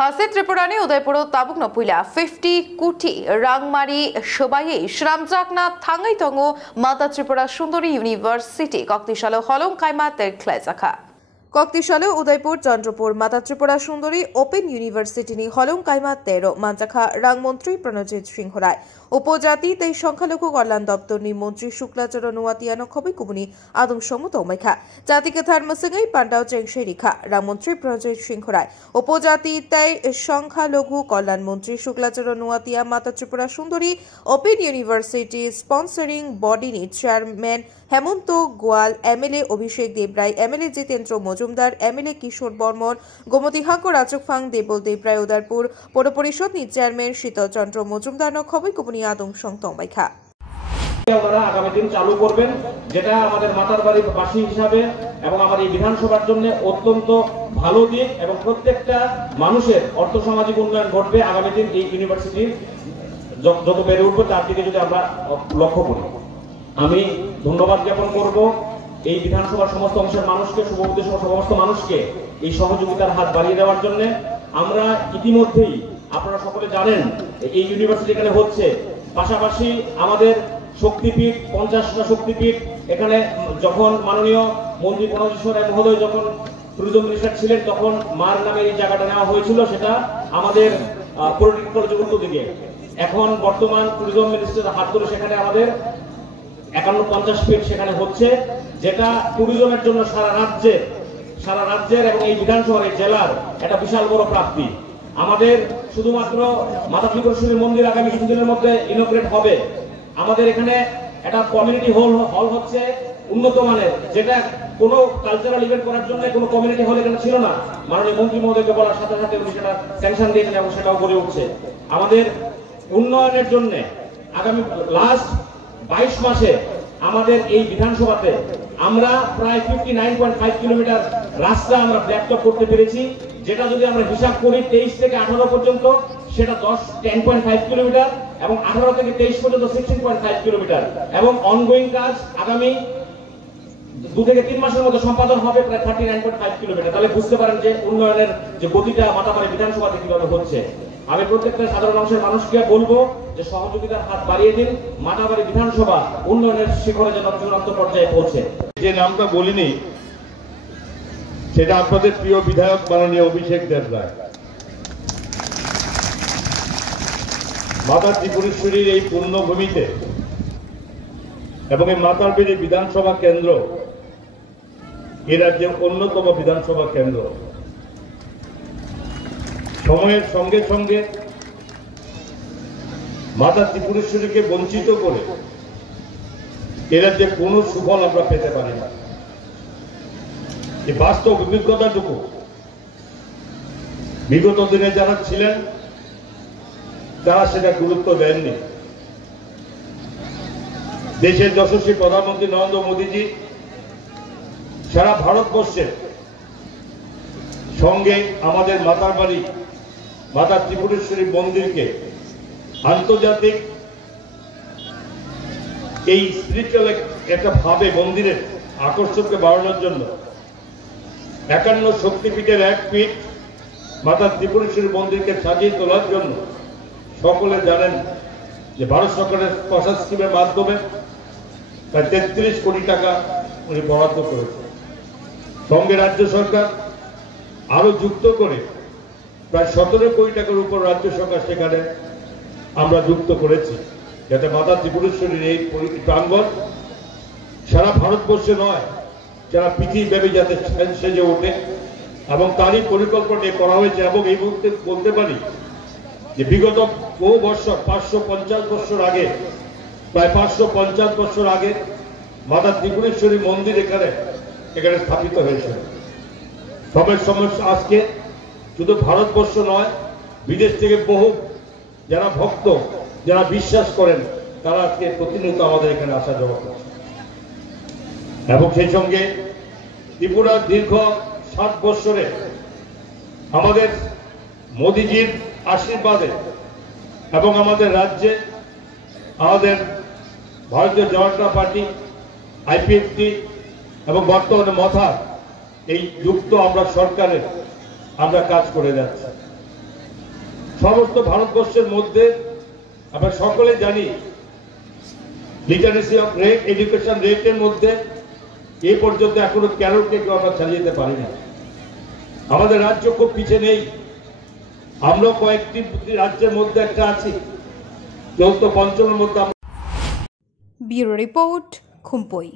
हासे त्रिपुरानी Udaipur Tabuk नपुला 50 कुटी रांगमारी शबाई श्रामजाकना थांगाई तंगो माता त्रिपुरा सुंदरी university कक्तिशालो हलंग कायमा तेरख्लाइजाखा कक्तिशालो उदयपुर चंद्रपुर माता त्रिपुरा सुंदरी ओपेन यूनिवर्सिटी हलंग कायमा तेरो मांजाखा रांगमंत्री प्रणजित सिंह राय उपजाति तै संख्यालघु कल्याण दप्तरनि मंत्री शुक्लाचरण नुवातियानो खबै कुबुनी आदम समत मैखा जातिके धर्मसिंगै पांडाव चेंगशे रिखा राममंत्री प्रणजित सिंह राय उपजाति तै संख्यालघु कल्याण मंत्री शुक्लाचरण नुवातिया माता Tripura Sundari open university sponsoring बॉडीनि chairman Hemant Goyal MLA Abhishek Debroy MLA Jitendra Majumder MLA Kishore Barman Gomati हाको राजकफांग देवल देवराय उदयपुर पौर परिषदनि चेयरमैन शीतल चंद्र मजुमदार खबै कुबुनी आदम संतमाइखा আগামী দিন চালু করবেন যেটা আমাদের মাতার বাড়ির বাসী হিসাবে এবং আমার এই বিধানসভার জন্য অত্যন্ত ভালো দিক এবং প্রত্যেকটা মানুষের অর্থসামাজিক উন্নয়ন ঘটবে আগামী দিন এই ইউনিভার্সিটি যত বেড়ে উঠবে তার দিকে যদি আমরা লক্ষ্য করি আমি ধন্যবাদ জ্ঞাপন করব এই বিধানসভার সমস্ত অংশের মানুষকে শুভউদ্দেশ্য সমস্ত মানুষকে এই সহযোগিতার হাত বাড়িয়ে দেওয়ার জন্য আমরা ইতিমধ্যেই আপনারা সকলে জানেন এই ইউনিভার্সিটি এখানে হচ্ছে পাশাপাশি আমাদের শক্তিপীঠ 50টা শক্তিপীঠ এখানে যখন মাননীয় মন্ত্রী প্রণজিৎ রায় মহোদয় যখন ট্যুরিজম মিনিস্টার ছিলেন তখন মার নামে এই জায়গাটা নেওয়া হয়েছিল সেটা আমাদের পলিটিক্যাল কলেজের উল্টো দিকে এখন বর্তমান ট্যুরিজম মিনিস্টারের হাত ধরে সেখানে আমাদের 51-50 ফিট সেখানে হচ্ছে যেটা ট্যুরিজমের জন্য সারা রাজ্যের এবং এই বিধানসভার এই জেলার একটা বিশাল বড় প্রাপ্তি আমাদের শুধুমাত্র মাতা ত্রিপুরেশ্বরী মন্দির আগামী কিছুদিনের মধ্যে ইনগ্রেট হবে আমাদের এখানে একটা কমিউনিটি হল হচ্ছে উন্নত মানের যেটা কোনো কালচারাল ইভেন্ট করার জন্য কোনো কমিউনিটি হল এখানে ছিল না মাননীয় মন্ত্রী মহোদয়কে বলার সাথে সাথে উনি সেটা স্যাংশন দিয়েছেন এবং সেটাও গড়ে উঠছে আমাদের উন্নয়নের জন্য আগামী লাস্ট 22 মাসে আমাদের এই বিধানসভাতে আমরা প্রায় 59.5 কিলোমিটার রাস্তা আমরা ব্ল্যাকটপ করতে পেরেছি যেটা যদি আমরা হিসাব করি 23 থেকে 18 পর্যন্ত সেটা 10.5 কিলোমিটার এবং 18 থেকে 23 পর্যন্ত 16.5 কিলোমিটার এবং অনগোয়িং কাজ আগামী 2 থেকে 3 মাসের মধ্যে সম্পাদন হবে প্রায় 39.5 কিলোমিটার তাহলে বুঝতে পারেন যে উন্নয়নের যে গতিটা মাতাবাড়ি বিধানসভাতে কিভাবে হচ্ছে আমি প্রত্যেকটা সাধারণ অংশের মানুষকে বলবো যে সহযোগিতার হাত বাড়িয়ে দিন মাতাবাড়ি বিধানসভা উন্নয়নের শিখরে যেন চূড়ান্ত পর্যায়ে পৌঁছে যে নামটা বলিনি সেটা আপনাদের প্রিয় বিধায়ক মাননীয় অভিষেক দেবরায় মাতা ত্রিপুরেশ্বরীর এই পূর্ণভূমিতে এবং এই মাতারবাড়ি বিধানসভা কেন্দ্র এ রাজ্যের অন্যতম বিধানসভা কেন্দ্র সময়ের সঙ্গে সঙ্গে মাতা ত্রিপুরেশ্বরীকে বঞ্চিত করে এ রাজ্যে কোনো সুফল আমরা পেতে পারি না এই বাস্তব অভিজ্ঞতাটুকু বিগত দিনে যারা ছিলেন তারা সেটা গুরুত্ব দেননি দেশের যশস্বী প্রধানমন্ত্রী নরেন্দ্র মোদীজি সারা ভারতবর্ষের সঙ্গে আমাদের মাতার বাড়ি মাতা ত্রিপুরেশ্বরী মন্দিরকে আন্তর্জাতিক এই স্পিরিচুয়াল একটা ভাবে মন্দিরের আকর্ষণকে বাড়ানোর জন্য 51 শক্তিপীঠের এক পীঠ মাতা ত্রিপুরেশ্বরী মন্দিরকে সাজিয়ে তোলার জন্য সকলে জানেন যে ভারত সরকারের প্রসাদ স্কিমের মাধ্যমে প্রায় 33 কোটি টাকা উনি বরাদ্দ করেছেন সঙ্গে রাজ্য সরকার আরো যুক্ত করে প্রায় 17 কোটি টাকার উপর রাজ্য সরকার সেখানে আমরা যুক্ত করেছি যাতে মাতা ত্রিপুরেশ্বরীর এই প্রাঙ্গণ সারা ভারতবর্ষে নয় যারা পৃথিবীব্যাপী যাতে সেজে ওঠে এবং তারই পরিকল্পনা করা হয়েছে এবং এই মুহূর্তে বলতে পারি যে বিগত বহু বছর 550 বছর আগে প্রায় 550 বছর আগে মাতা ত্রিপুরেশ্বরী মন্দির এখানে স্থাপিত হয়েছিল সমস্যা আজকে শুধু ভারতবর্ষ নয় বিদেশ থেকে বহু যারা ভক্ত যারা বিশ্বাস করেন তারা আজকে প্রতিনিয়ত আমাদের এখানে আসা যাওয়া করছে এবং সেই সঙ্গে ত্রিপুরার দীর্ঘ 7 বছরে আমাদের মোদীজির আশীর্বাদে এবং আমাদের রাজ্যে আমাদের ভারতীয় জনতা পার্টি আইপিএফটি এবং বর্তমানে মথার এই যুক্ত আমরা সরকারের আমরা কাজ করে যাচ্ছি সমস্ত ভারতবর্ষের মধ্যে আমরা সকলে জানি লিটারেসি অফ রেট, এডুকেশন রেটের মধ্যে এই পর্যন্ত এখনো 13কে কেউ আমরা ছাড়িয়ে যেতে পারি না। আমাদের রাজ্য খুব পিছিয়ে নেই, আমরা কয়েকটি রাজ্যের মধ্যে একটা আছি, 4th, 5ম মধ্যে। Bureau report, খুমপই।